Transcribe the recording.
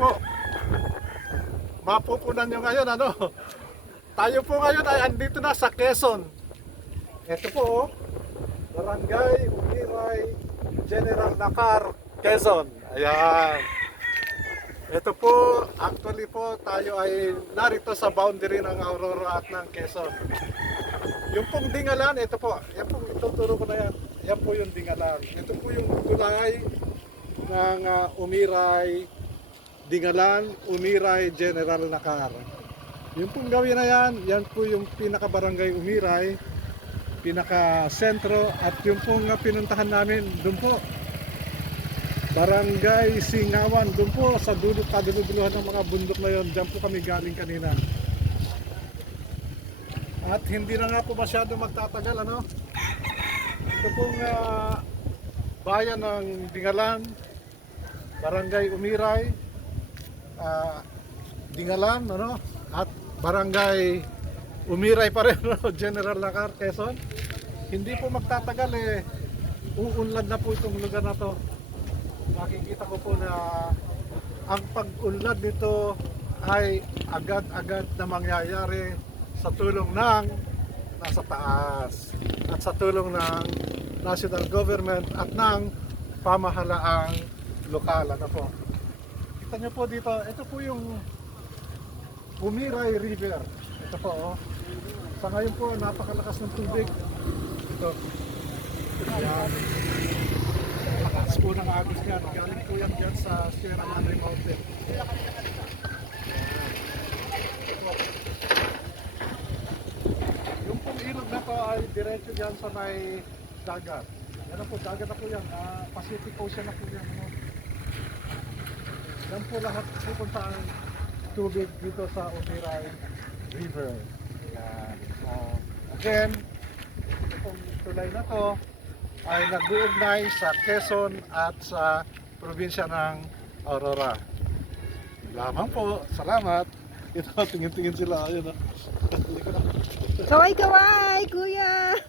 po, mapupunan nyo ngayon, ano? Tayo po ngayon ay andito na sa Quezon. Ito po, Barangay Umiray, General Nakar, Quezon. Ayan. Ito po, actually po, tayo ay narito sa boundary ng Aurora at ng Quezon. Yung pong Dingalan, ito po, yan po, ituturo ko na yan. Yan po yung Dingalan. Ito po yung tulay ng Umiray, Dingalan, Umiray, General Nakar. Yung pong gawin na yan, yan po yung pinaka-barangay Umiray, pinaka-sentro, at yung pong pinuntahan namin, doon po, Barangay Singawan, doon po sa dulo, kaduluguluhan ng mga bundok na yon, dyan po kami galing kanina. At hindi na nga po masyado magtatagal, ano? Ito pong bayan ng Dingalan, Barangay Umiray, Dingalan, ano? At Barangay Umiray pa rin, no? General Nakar, Quezon. Hindi po magtatagal, uunlad na po itong lugar na to. Makikita ko po na ang pag-unlad nito ay agad-agad na mangyayari sa tulong ng nasa taas at sa tulong ng national government at ng pamahalaang lokal. Ano po? Kita nyo po dito, ito po yung Umiray River. Ito po, oh. Sa ngayon po, napakalakas ng tubig. Ito. Ayan. Lakas po ng agos yan. Galing po yan dyan sa Sierra Madre Mountain. Yung pong ilog na to ay diretso dyan sa may dagat. Yan po, dagat na po yan. Pacific Ocean na po yan. Ano? Yan po lahat pupunta ang tubig dito sa Umiray River. Yan. Again, itong tulay na to ay nag-uugnay sa Quezon at sa probinsya ng Aurora. Lamang po, salamat. Ito, tingin-tingin sila. Ayun, Kaway-kaway, kuya!